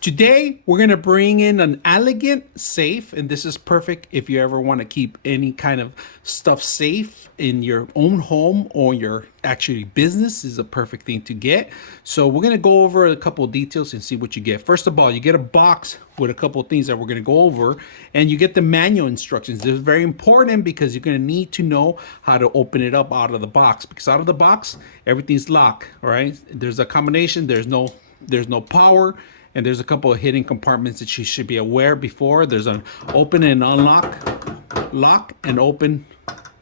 Today, we're gonna bring in an elegant safe, and this is perfect if you ever wanna keep any kind of stuff safe in your own home or your actually business. Is a perfect thing to get. So we're gonna go over a couple of details and see what you get. First of all, you get a box with a couple of things that we're gonna go over, and you get the manual instructions. This is very important because you're gonna need to know how to open it up out of the box, because out of the box, everything's locked, all right? There's a combination, there's no power, and there's a couple of hidden compartments that you should be aware before. There's an open and unlock, lock and open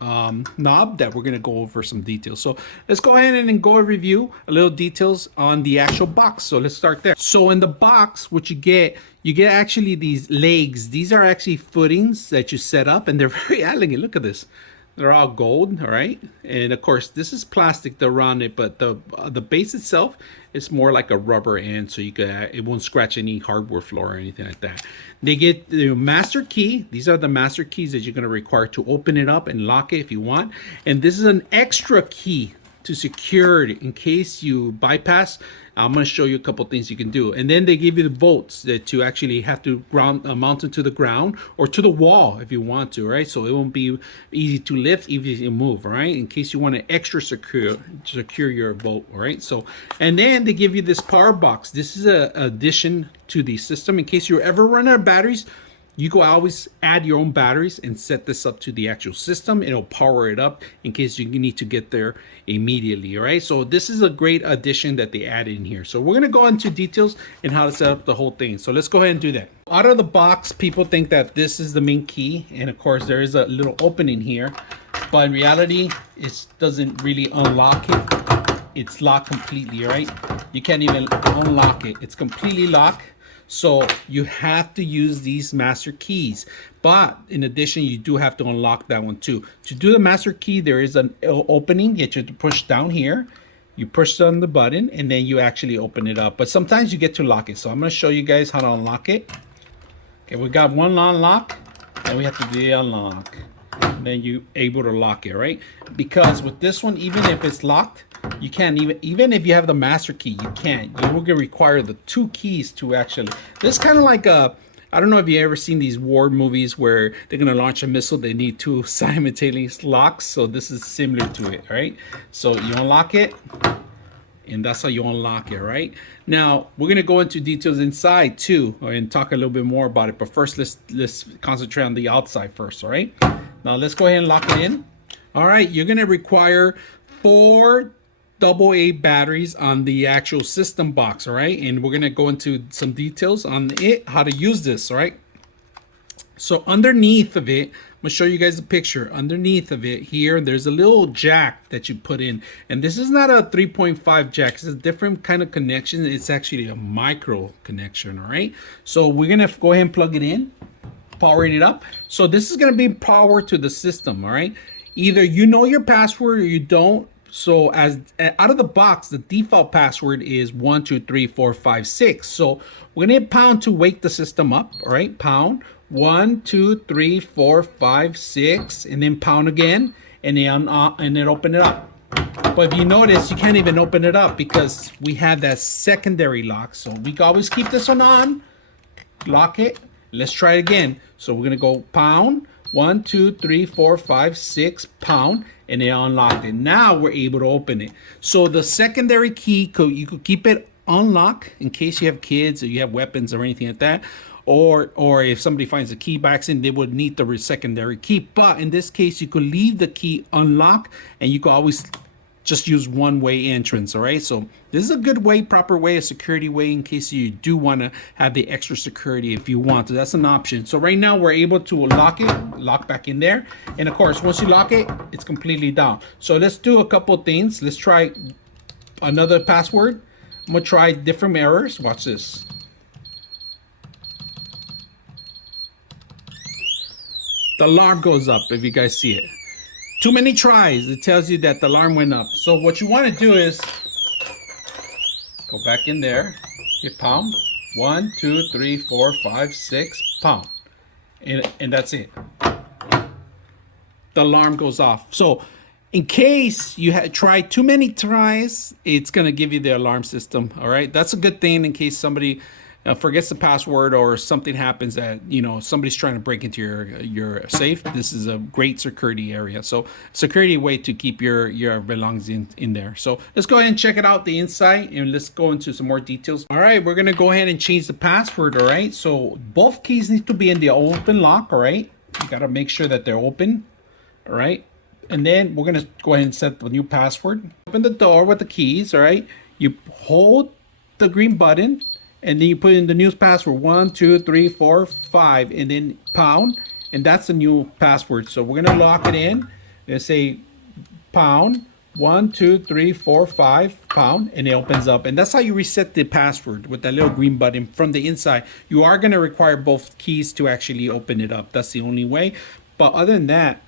knob that we're gonna go over some details. So let's go ahead and go review a little details on the actual box. So let's start there. So in the box, what you get actually these legs. These are actually footings that you set up, and they're very elegant. Look at this. They're all gold, all right? And of course, this is plastic around it, but the base itself is more like a rubber end, so you can it won't scratch any hardware floor or anything like that. They get the master key. These are the master keys that you're gonna require to open it up and lock it if you want. And this is an extra key to secure it in case you bypass. I'm going to show you a couple things you can do. And then they give you the bolts that you actually have to mount it to the ground or to the wall if you want to, right? So it won't be easy to lift, easy to move, right? In case you want to extra secure your bolt, right? So, and then they give you this power box. This is an addition to the system in case you ever run out of batteries. You can always add your own batteries and set this up to the actual system. It'll power it up in case you need to get there immediately, all right? So this is a great addition that they added in here. So we're gonna go into details and how to set up the whole thing. So let's go ahead and do that. Out of the box, people think that this is the main key. And of course there is a little opening here, but in reality, it doesn't really unlock it. It's locked completely, right? You can't even unlock it. It's completely locked. So you have to use these master keys, but in addition, you do have to unlock that one too. To do the master key, there is an opening that you have to push down here. You push on the button and then you actually open it up, but sometimes you get to lock it. So I'm going to show you guys how to unlock it. Okay, we got one unlock and we have to do the unlock. And then you able to lock it, right? Because with this one, even if it's locked, you can't even if you have the master key, you can't. You will require the two keys to actually. This is kind of like a, I don't know if you ever seen these war movies where they're gonna launch a missile, they need two simultaneous locks. So this is similar to it, right? So you unlock it, and that's how you unlock it, right? Now we're gonna go into details inside too, and talk a little bit more about it. But first, let's concentrate on the outside first, all right? Now let's go ahead and lock it in. All right, you're gonna require 4 AA batteries on the actual system box, all right? And we're gonna go into some details on it, how to use this, all right? So underneath of it, I'm gonna show you guys a picture. Underneath of it here, there's a little jack that you put in. And this is not a 3.5 jack, it's a different kind of connection. It's actually a micro connection, all right? So we're gonna go ahead and plug it in, powering it up. So this is gonna be power to the system, all right? Either you know your password or you don't. So as out of the box, the default password is 1 2 3 4 5 6. So we're gonna hit pound to wake the system up. All right, pound 1 2 3 4 5 6, and then pound again, and then open it up. But if you notice, you can't even open it up because we have that secondary lock. So we can always keep this one on, lock it. Let's try it again. So we're gonna go pound 1 2 3 4 5 6, pound, and they unlocked it. Now we're able to open it. So the secondary key, you could keep it unlocked in case you have kids or you have weapons or anything like that. Or if somebody finds a key by accident, they would need the secondary key. But in this case, you could leave the key unlocked and you could always just use one-way entrance, all right? So this is a good way, proper way, a security way in case you do want to have the extra security if you want to. That's an option. So right now we're able to lock back in there. And of course, once you lock it, it's completely down. So let's do a couple things. Let's try another password. I'm gonna try different errors. Watch this. The alarm goes up if you guys see it. Too many tries, it tells you that the alarm went up. So what you want to do is go back in there, hit pound, 1 2 3 4 5 6, pound, and that's it. The alarm goes off. So in case you had tried too many tries, it's gonna give you the alarm system. All right, that's a good thing in case somebody forgets the password or something happens that, you know, somebody's trying to break into your safe, this is a great security area. So security way to keep your belongings in there. So let's go ahead and check it out the inside, and let's go into some more details. All right, we're gonna go ahead and change the password. All right, so both keys need to be in the open lock. All right, you gotta make sure that they're open. All right, and then we're gonna go ahead and set the new password. Open the door with the keys. All right, you hold the green button, and then you put in the new password 1 2 3 4 5, and then pound, and that's the new password. So we're gonna lock it in and say pound 1 2 3 4 5 pound, and it opens up. And that's how you reset the password, with that little green button from the inside. You are going to require both keys to actually open it up. That's the only way. But other than that,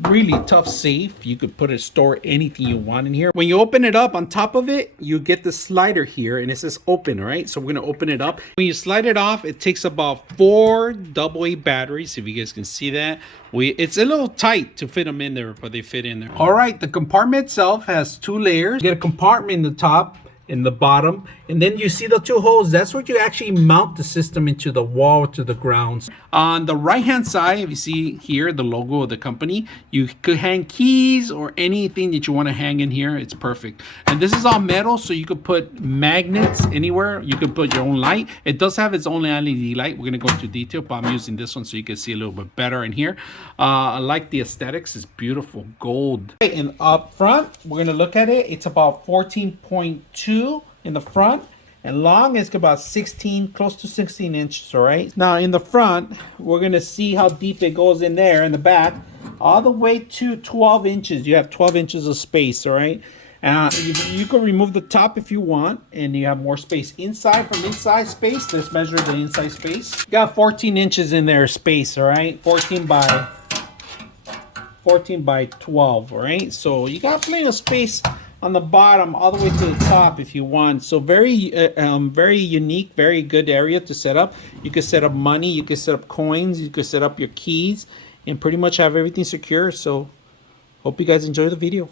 really tough safe. You could store anything you want in here. When you open it up, on top of it, you get the slider here, and it says open. All right, so we're gonna open it up. When you slide it off, it takes about 4 AA batteries, if you guys can see that. It's a little tight to fit them in there, but they fit in there. All right, the compartment itself has 2 layers. You get a compartment in the top, in the bottom, and then you see the 2 holes. That's where you actually mount the system into the wall, to the grounds. On the right hand side, if you see here the logo of the company, you could hang keys or anything that you want to hang in here. It's perfect. And this is all metal, so you could put magnets anywhere. You could put your own light. It does have its own LED light. We're going to go into detail, but I'm using this one so you can see a little bit better in here. I like the aesthetics. It's beautiful gold. And up front, we're going to look at it. It's about 14.2 in the front, and long is about 16, close to 16 inches. All right, now in the front, we're gonna see how deep it goes in there. In the back, all the way to 12 inches. You have 12 inches of space. All right, you can remove the top if you want, and you have more space inside. From inside space, let's measure the inside space. You got 14 inches in there space. All right, 14 by 12. All right, so you got plenty of space on the bottom all the way to the top if you want. So very unique, very good area to set up. You could set up money, you could set up coins, you could set up your keys, and pretty much have everything secure. So hope you guys enjoy the video.